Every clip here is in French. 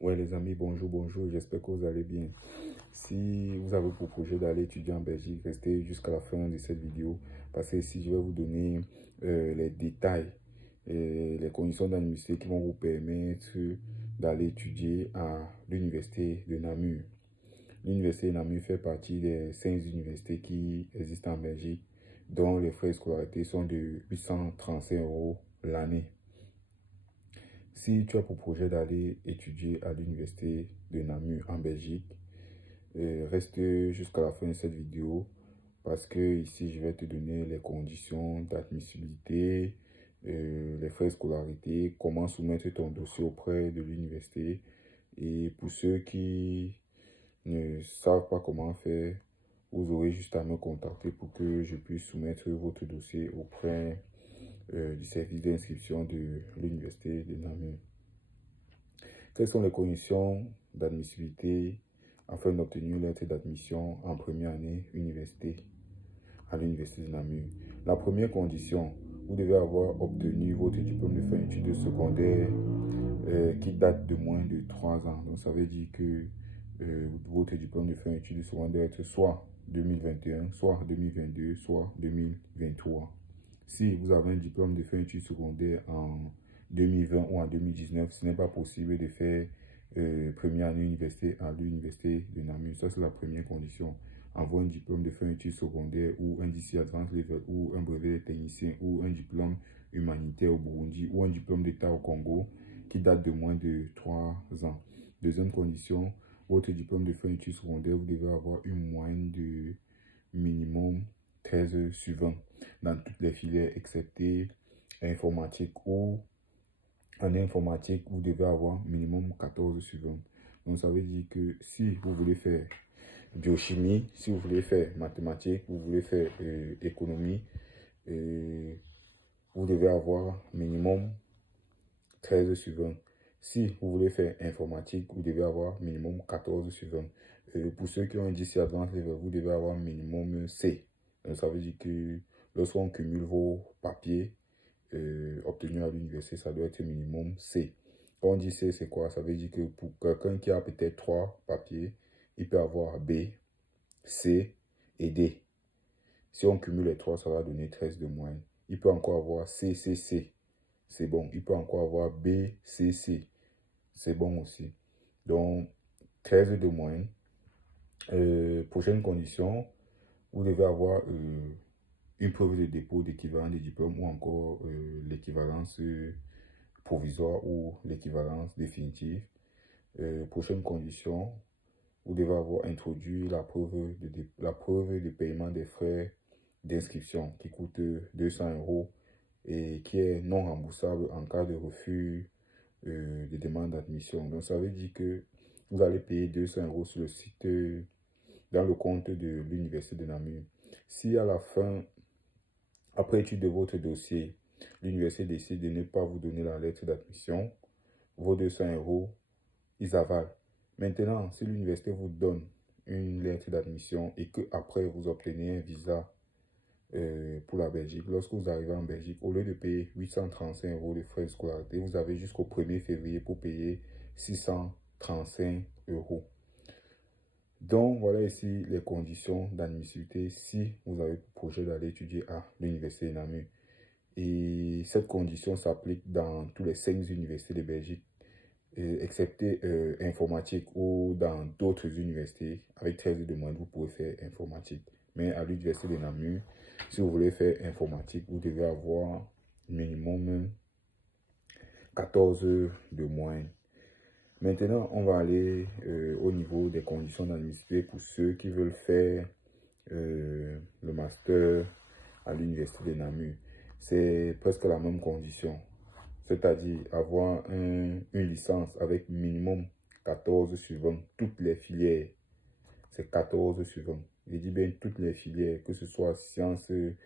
Ouais les amis, bonjour, j'espère que vous allez bien. Si vous avez pour projet d'aller étudier en Belgique, restez jusqu'à la fin de cette vidéo parce que ici je vais vous donner les détails et les conditions d'admission qui vont vous permettre d'aller étudier à l'université de Namur. L'université de Namur fait partie des 5 universités qui existent en Belgique, dont les frais de scolarité sont de 835 € l'année. Si tu as pour projet d'aller étudier à l'université de Namur en Belgique, reste jusqu'à la fin de cette vidéo parce que ici je vais te donner les conditions d'admissibilité, les frais de scolarité, comment soumettre ton dossier auprès de l'université. Et pour ceux qui ne savent pas comment faire, vous aurez juste à me contacter pour que je puisse soumettre votre dossier auprès du service d'inscription de l'université de Namur. Quelles sont les conditions d'admissibilité afin d'obtenir une lettre d'admission en première année université à l'université de Namur? La première condition, vous devez avoir obtenu votre diplôme de fin d'études secondaires qui date de moins de 3 ans. Donc ça veut dire que votre diplôme de fin d'études secondaires est soit 2021, soit 2022, soit 2023. Si vous avez un diplôme de fin d'études secondaires en 2020 ou en 2019, ce n'est pas possible de faire première année université à l'université de Namur. Ça, c'est la première condition. Avoir un diplôme de fin d'études secondaires ou un DC Advanced Level ou un brevet technicien ou un diplôme humanitaire au Burundi ou un diplôme d'État au Congo qui date de moins de 3 ans. Deuxième condition, votre diplôme de fin d'études secondaires, vous devez avoir une moyenne de minimum 13 sur 20 dans toutes les filières excepté informatique, ou en informatique vous devez avoir minimum 14 sur 20. Donc ça veut dire que si vous voulez faire biochimie, si vous voulez faire mathématiques, vous voulez faire économie, vous devez avoir minimum 13 sur 20. Si vous voulez faire informatique, vous devez avoir minimum 14 sur 20. Pour ceux qui ont un DC Advanced Level, vous devez avoir minimum C. Donc ça veut dire que lorsqu'on cumule vos papiers obtenus à l'université, ça doit être minimum C. Quand on dit C, c'est quoi? Ça veut dire que pour quelqu'un qui a peut-être 3 papiers, il peut avoir B, C et D. Si on cumule les 3, ça va donner 13 de moyenne. Il peut encore avoir C, C, C. C'est bon. Il peut encore avoir B, C, C. C'est bon aussi. Donc, 13 de moyenne. Prochaine condition, vous devez avoir une preuve de dépôt d'équivalent des diplômes ou encore l'équivalence provisoire ou l'équivalence définitive. Prochaine condition, vous devez avoir introduit la preuve de paiement des frais d'inscription qui coûte 200 € et qui est non remboursable en cas de refus de demande d'admission. Donc ça veut dire que vous allez payer 200 € sur le site dans le compte de l'université de Namur. Si à la fin, après étude de votre dossier, l'université décide de ne pas vous donner la lettre d'admission, vos 200 €, ils avalent. Maintenant, si l'université vous donne une lettre d'admission et que après vous obtenez un visa pour la Belgique, lorsque vous arrivez en Belgique, au lieu de payer 835 € de frais de scolarité, vous avez jusqu'au 1er février pour payer 635 €. Donc, voilà ici les conditions d'admissibilité si vous avez pour projet d'aller étudier à l'université de Namur. Et cette condition s'applique dans tous les 5 universités de Belgique, excepté informatique, ou dans d'autres universités. Avec 13 de moyenne, vous pouvez faire informatique. Mais à l'université de Namur, si vous voulez faire informatique, vous devez avoir minimum 14 de moyenne. Maintenant, on va aller au niveau des conditions d'admissibilité pour ceux qui veulent faire le master à l'université de Namur. C'est presque la même condition, c'est-à-dire avoir une licence avec minimum 14 sur 20, toutes les filières. C'est 14 sur 20. Je dis bien toutes les filières, que ce soit sciences de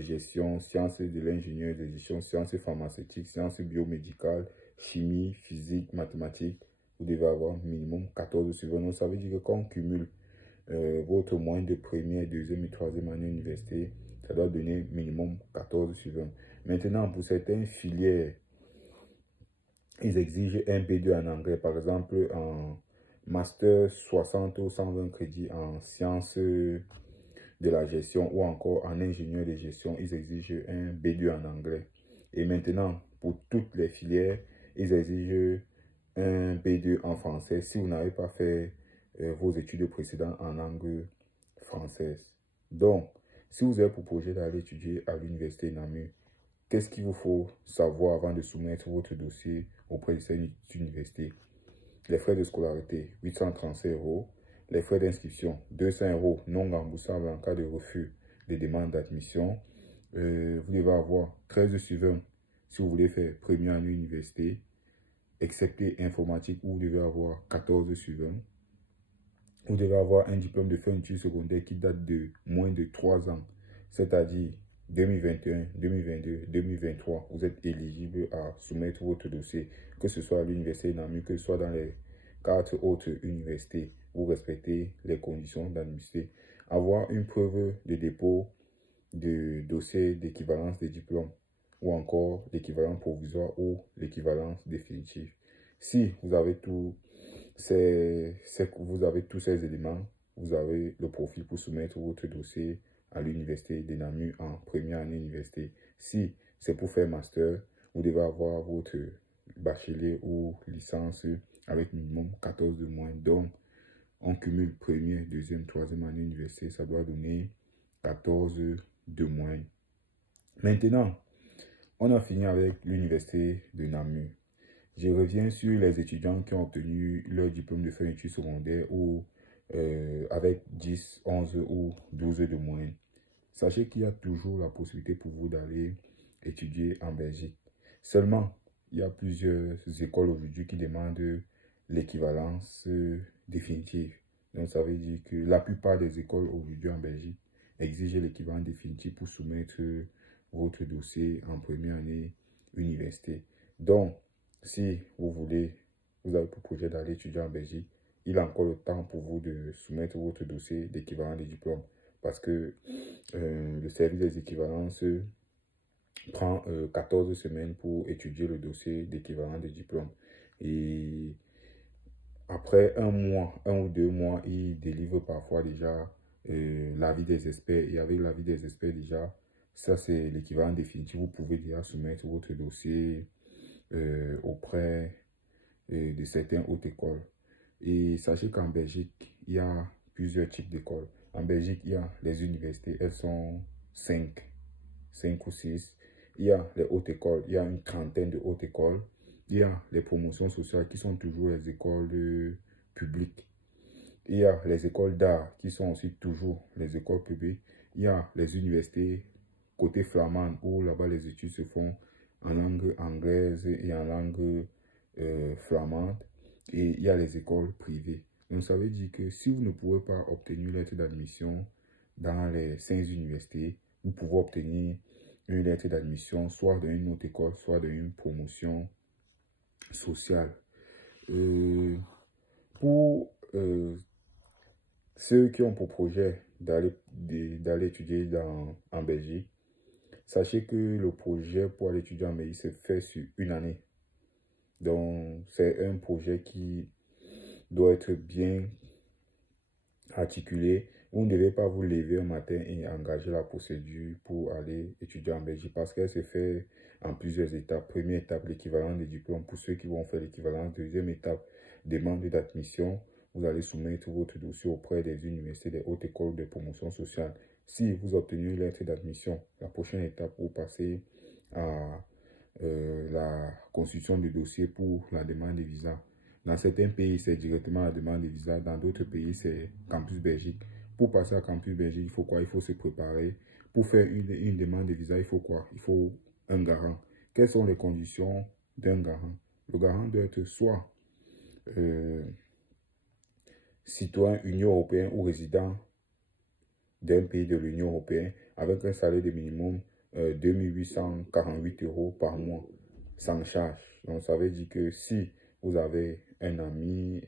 gestion, sciences de l'ingénieur de gestion, sciences pharmaceutiques, sciences biomédicales, chimie, physique, mathématiques. Vous devez avoir minimum 14 sur 20. Donc, ça veut dire que quand on cumule votre moyenne de première, deuxième et troisième année université, ça doit donner minimum 14 sur 20. Maintenant, pour certaines filières ils exigent un B2 en anglais. Par exemple, en master 60 ou 120 crédits en sciences de la gestion ou encore en ingénieur de gestion, ils exigent un B2 en anglais. Et maintenant, pour toutes les filières, ils exigent un B2 en français si vous n'avez pas fait vos études précédentes en langue française. Donc, si vous avez pour projet d'aller étudier à l'université Namur, qu'est-ce qu'il vous faut savoir avant de soumettre votre dossier auprès de cette université? Les frais de scolarité, 835 euros. Les frais d'inscription, 200 euros non remboursables en cas de refus des demandes d'admission. Vous devez avoir 13 suivants si vous voulez faire première année université, excepté informatique où vous devez avoir 14 suivants. Vous devez avoir un diplôme de fin d'études secondaires qui date de moins de 3 ans, c'est-à-dire 2021, 2022, 2023. Vous êtes éligible à soumettre votre dossier, que ce soit à l'université Namur, que ce soit dans les 4 autres universités. Vous respectez les conditions d'admission. Avoir une preuve de dépôt de dossier d'équivalence des diplômes ou encore l'équivalent provisoire ou l'équivalence définitive. Si vous avez vous avez tous ces éléments, vous avez le profil pour soumettre votre dossier à l'université de Namur en première année université. Si c'est pour faire master, vous devez avoir votre bachelier ou licence avec minimum 14 de moins. Donc, on cumule première, deuxième, troisième année université, ça doit donner 14 de moins. Maintenant, on a fini avec l'université de Namur. Je reviens sur les étudiants qui ont obtenu leur diplôme de fin d'études secondaires ou avec 10, 11 ou 12 de moyenne. Sachez qu'il y a toujours la possibilité pour vous d'aller étudier en Belgique. Seulement, il y a plusieurs écoles aujourd'hui qui demandent l'équivalence définitive. Donc, ça veut dire que la plupart des écoles aujourd'hui en Belgique exigent l'équivalence définitive pour soumettre votre dossier en première année université. Donc, si vous voulez, vous avez pour projet d'aller étudier en Belgique, il y a encore le temps pour vous de soumettre votre dossier d'équivalent des diplômes. Parce que le service des équivalences prend 14 semaines pour étudier le dossier d'équivalent des diplômes. Et après un mois, 1 ou 2 mois, il délivre parfois déjà l'avis des experts. Et avec l'avis des experts déjà, ça c'est l'équivalent définitif. Vous pouvez déjà soumettre votre dossier auprès de certaines hautes écoles. Et sachez qu'en Belgique, il y a plusieurs types d'écoles. En Belgique, il y a les universités, elles sont 5 ou 6. Il y a les hautes écoles, il y a une trentaine de hautes écoles. Il y a les promotions sociales qui sont toujours les écoles publiques. Il y a les écoles d'art qui sont aussi toujours les écoles publiques. Il y a les universités côté flamande où là-bas les études se font en langue anglaise et en langue flamande. Et il y a les écoles privées. Donc ça veut dire que si vous ne pouvez pas obtenir une lettre d'admission dans les 5 universités, vous pouvez obtenir une lettre d'admission soit dans une autre école, soit dans une promotion sociale. Pour ceux qui ont pour projet d'aller étudier en Belgique, sachez que le projet pour aller étudier en Belgique se fait sur une année. Donc, c'est un projet qui doit être bien articulé. Vous ne devez pas vous lever un matin et engager la procédure pour aller étudier en Belgique parce qu'elle se fait en plusieurs étapes. Première étape, l'équivalent des diplômes pour ceux qui vont faire l'équivalence. Deuxième étape, demande d'admission. Vous allez soumettre votre dossier auprès des universités, des hautes écoles de promotion sociale. Si vous obtenez une lettre d'admission, la prochaine étape, vous passez à la constitution du dossier pour la demande de visa. Dans certains pays, c'est directement la demande de visa. Dans d'autres pays, c'est Campus Belgique. Pour passer à Campus Belgique, il faut quoi? Il faut se préparer. Pour faire une demande de visa, il faut quoi? Il faut un garant. Quelles sont les conditions d'un garant? Le garant doit être soit citoyen Union européenne ou résident d'un pays de l'Union européenne avec un salaire de minimum 2848 euros par mois sans charge. Donc ça veut dire que si vous avez un ami,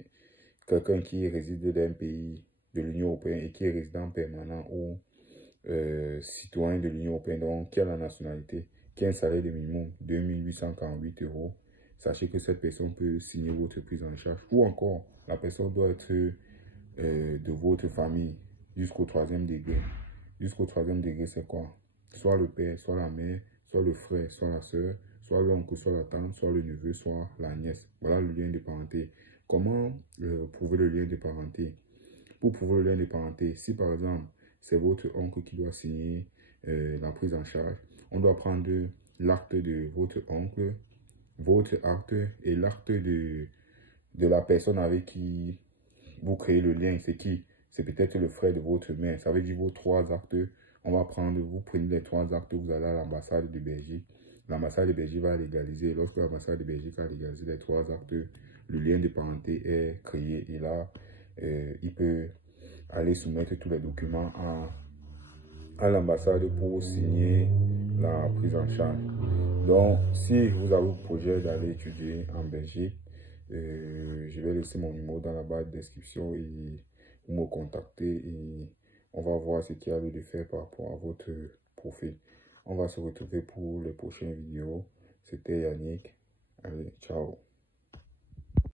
quelqu'un qui réside dans un pays de l'Union européenne et qui est résident permanent ou citoyen de l'Union européenne, donc qui a la nationalité, qui a un salaire de minimum 2848 euros sachez que cette personne peut signer votre prise en charge. Ou encore, la personne doit être de votre famille jusqu'au 3e degré. Jusqu'au 3e degré, c'est quoi? Soit le père, soit la mère, soit le frère, soit la soeur, soit l'oncle, soit la tante, soit le neveu, soit la nièce. Voilà le lien de parenté. Comment prouver le lien de parenté? Pour prouver le lien de parenté, si par exemple, c'est votre oncle qui doit signer la prise en charge, on doit prendre l'acte de votre oncle, votre acte et l'acte de la personne avec qui vous créez le lien. C'est qui? C'est peut-être le frère de votre mère. Ça veut dire vos 3 actes. On va prendre, vous prenez les 3 actes, vous allez à l'ambassade de Belgique. L'ambassade de Belgique va légaliser. Lorsque l'ambassade de Belgique a légalisé les 3 actes, le lien de parenté est créé. Et là, il peut aller soumettre tous les documents à l'ambassade pour signer la prise en charge. Donc, si vous avez le projet d'aller étudier en Belgique, je vais laisser mon numéro dans la barre de description et vous me contacter et on va voir ce qu'il y a lieu de faire par rapport à votre profil. On va se retrouver pour les prochaines vidéos. C'était Yannick. Allez, ciao.